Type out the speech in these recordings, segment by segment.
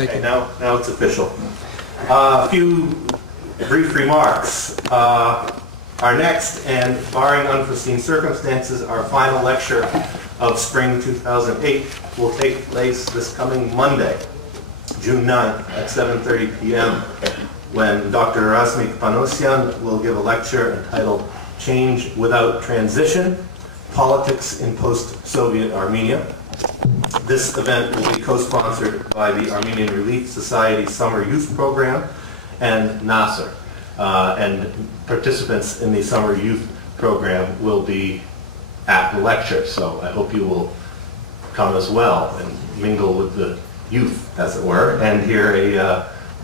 Thank you. Now it's official. A few brief remarks. Our next, and barring unforeseen circumstances, our final lecture of spring 2008 will take place this coming Monday, June 9th at 7:30 p.m. when Dr. Razmik Panosyan will give a lecture entitled Change Without Transition, Politics in Post-Soviet Armenia. This event will be co-sponsored by the Armenian Relief Society Summer Youth Program and NAASR. And participants in the Summer Youth Program will be at the lecture, so I hope you will come as well and mingle with the youth, as it were, and hear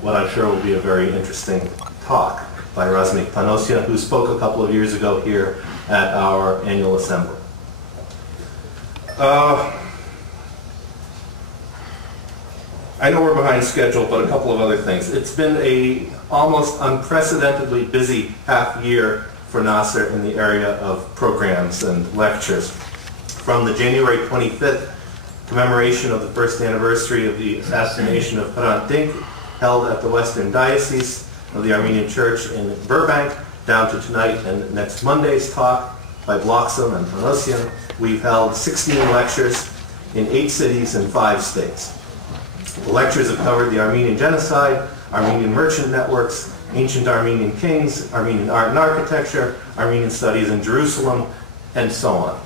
what I'm sure will be a very interesting talk by Razmik Panosyan, who spoke a couple of years ago here at our annual assembly. I know we're behind schedule, but a couple of other things. It's been a almost unprecedentedly busy half year for NAASR in the area of programs and lectures. From the January 25th commemoration of the first anniversary of the assassination of Hrant Dink, held at the Western Diocese of the Armenian Church in Burbank, down to tonight and next Monday's talk by Bloxham and Panosyan, we've held 16 lectures in 8 cities and 5 states. The lectures have covered the Armenian Genocide, Armenian merchant networks, ancient Armenian kings, Armenian art and architecture, Armenian studies in Jerusalem, and so on.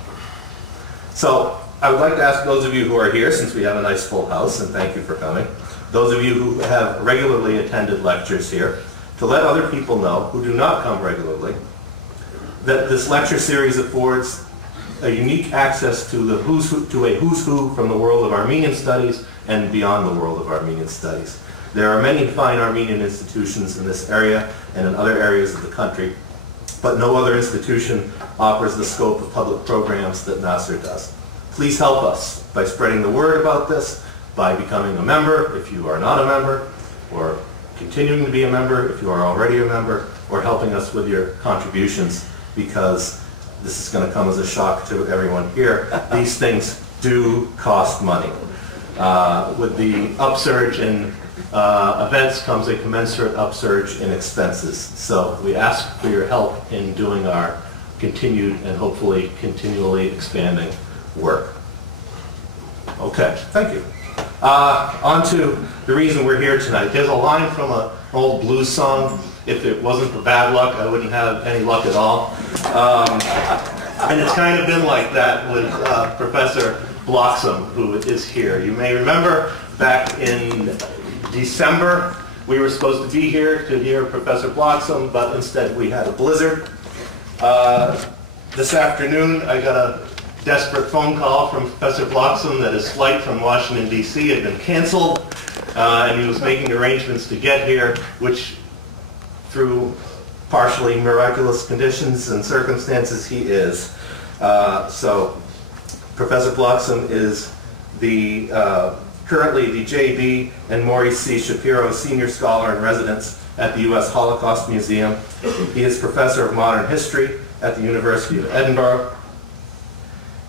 So I would like to ask those of you who are here, since we have a nice full house, and thank you for coming, those of you who have regularly attended lectures here, to let other people know, who do not come regularly, that this lecture series affords a unique access to a who's who from the world of Armenian studies and beyond the world of Armenian studies. There are many fine Armenian institutions in this area and in other areas of the country, but no other institution offers the scope of public programs that NAASR does. Please help us by spreading the word about this, by becoming a member if you are not a member, or continuing to be a member if you are already a member, or helping us with your contributions, because this is going to come as a shock to everyone here. These things do cost money. With the upsurge in events comes a commensurate upsurge in expenses. So we ask for your help in doing our continued and hopefully continually expanding work. Okay, thank you. On to the reason we're here tonight. There's a line from an old blues song. If it wasn't for bad luck, I wouldn't have any luck at all. And it's kind of been like that with Professor Bloxham, who is here. You may remember back in December, we were supposed to be here to hear Professor Bloxham, but instead we had a blizzard. This afternoon, I got a desperate phone call from Professor Bloxham that his flight from Washington, D.C. had been canceled, and he was making arrangements to get here, which through partially miraculous conditions and circumstances he is. So Professor Bloxham is currently the J.B. and Maurice C. Shapiro Senior Scholar in Residence at the U.S. Holocaust Museum. He is Professor of Modern History at the University of Edinburgh.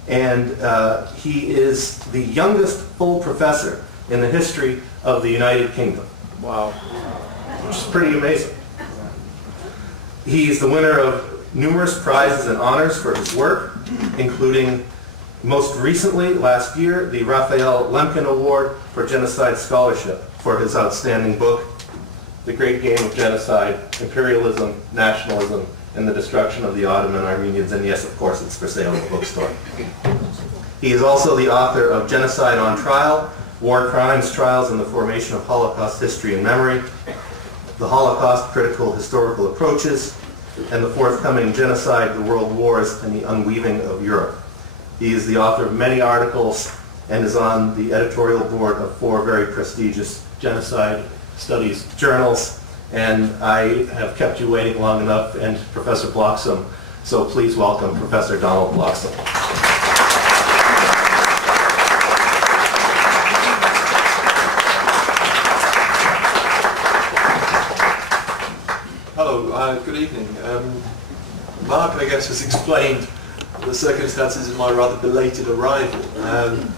And he is the youngest full professor in the history of the United Kingdom. Wow. Which is pretty amazing. He's the winner of numerous prizes and honors for his work, including most recently, last year, the Raphael Lemkin Award for Genocide Scholarship for his outstanding book, The Great Game of Genocide, Imperialism, Nationalism, and the Destruction of the Ottoman Armenians. And yes, of course, it's for sale in the bookstore. He is also the author of Genocide on Trial, War Crimes, Trials, and the Formation of Holocaust History and Memory, The Holocaust, Critical Historical Approaches, and the forthcoming Genocide, the World Wars, and the Unweaving of Europe. He is the author of many articles and is on the editorial board of 4 very prestigious genocide studies journals. And I have kept you waiting long enough, and Professor Bloxham, so please welcome Professor Donald Bloxham. Hello, good evening. Mark, I guess, has explained the circumstances of my rather belated arrival,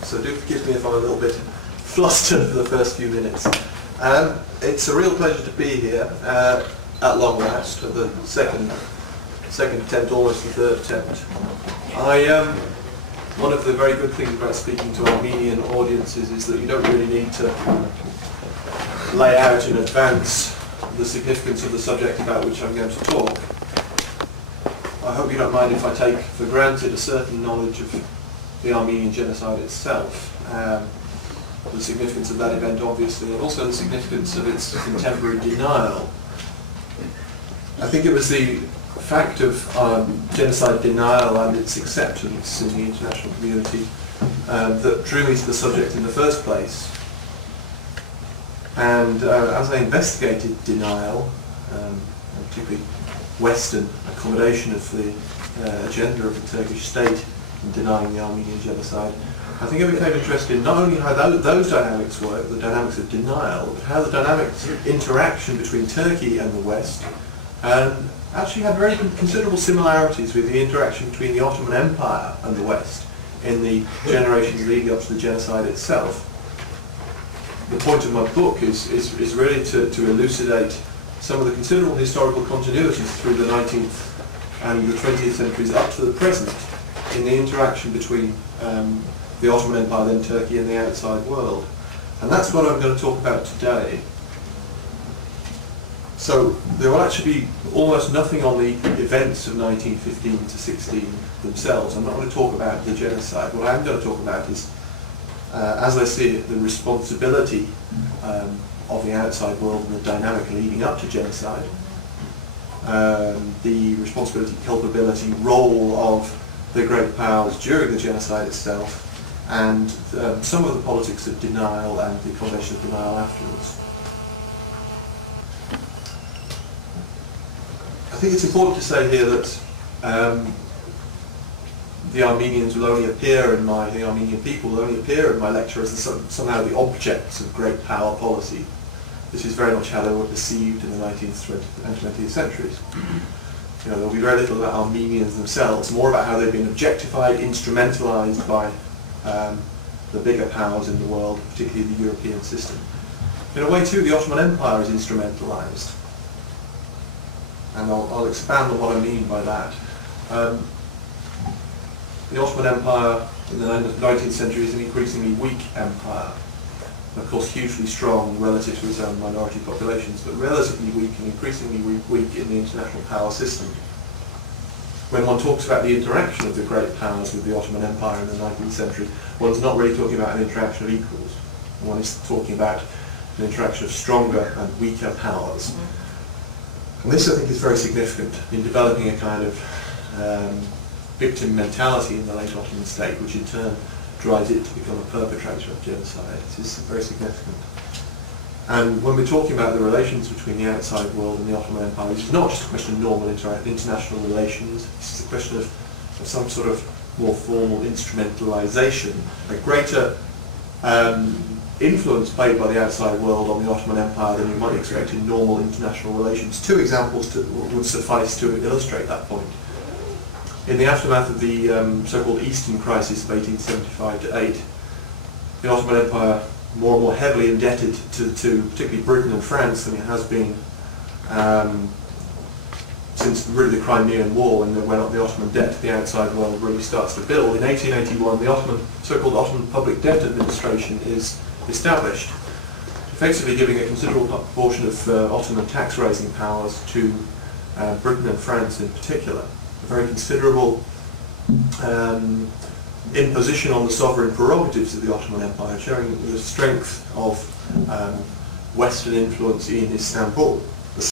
so do forgive me if I'm a little bit flustered for the first few minutes. It's a real pleasure to be here at long last, at the second attempt, almost the third attempt. One of the very good things about speaking to Armenian audiences is that you don't really need to lay out in advance the significance of the subject about which I'm going to talk. I hope you don't mind if I take for granted a certain knowledge of the Armenian Genocide itself, the significance of that event obviously, and also the significance of its contemporary denial. I think it was the fact of genocide denial and its acceptance in the international community that drew me to the subject in the first place. And as I investigated denial, and particularly Western accommodation of the agenda of the Turkish state in denying the Armenian genocide, I think I became interested in not only how those dynamics work, the dynamics of denial, but how the dynamics of interaction between Turkey and the West actually had very considerable similarities with the interaction between the Ottoman Empire and the West in the generations leading up to the genocide itself. The point of my book is really to elucidate some of the considerable historical continuities through the 19th and the 20th centuries up to the present in the interaction between the Ottoman Empire, then Turkey, and the outside world. And that's what I'm going to talk about today. So there will actually be almost nothing on the events of 1915 to 16 themselves. I'm not going to talk about the genocide. What I am going to talk about is, as I see it, the responsibility of the outside world and the dynamic leading up to genocide, the responsibility, culpability, role of the great powers during the genocide itself, and some of the politics of denial and the accommodation of denial afterwards. I think it's important to say here that the Armenians will only appear in the Armenian people will only appear in my lecture as somehow the objects of great power policy. This is very much how they were perceived in the 19th and 20th centuries. You know, there'll be very little about Armenians themselves, more about how they've been objectified, instrumentalized by the bigger powers in the world, particularly the European system. In a way too, the Ottoman Empire is instrumentalized. And I'll expand on what I mean by that. The Ottoman Empire in the 19th century is an increasingly weak empire. Of course, hugely strong relative to its own minority populations, but relatively weak and increasingly weak in the international power system. When one talks about the interaction of the great powers with the Ottoman Empire in the 19th century, one's not really talking about an interaction of equals. One is talking about an interaction of stronger and weaker powers. And this, I think, is very significant in developing a kind of victim mentality in the late Ottoman state, which in turn drives it to become a perpetrator of genocide. This is very significant. And when we're talking about the relations between the outside world and the Ottoman Empire, this is not just a question of normal international relations, this is a question of some sort of more formal instrumentalization, a greater influence played by the outside world on the Ottoman Empire than you might expect in normal international relations. Two examples would suffice to illustrate that point. In the aftermath of the so-called Eastern Crisis of 1875 to 8, the Ottoman Empire, more and more heavily indebted to particularly Britain and France than it has been since really the Crimean War, when the Ottoman debt to the outside world really starts to build. In 1881, the so-called Ottoman Public Debt Administration is established, effectively giving a considerable proportion of Ottoman tax-raising powers to Britain and France in particular. A very considerable imposition on the sovereign prerogatives of the Ottoman Empire, showing the strength of Western influence in Istanbul.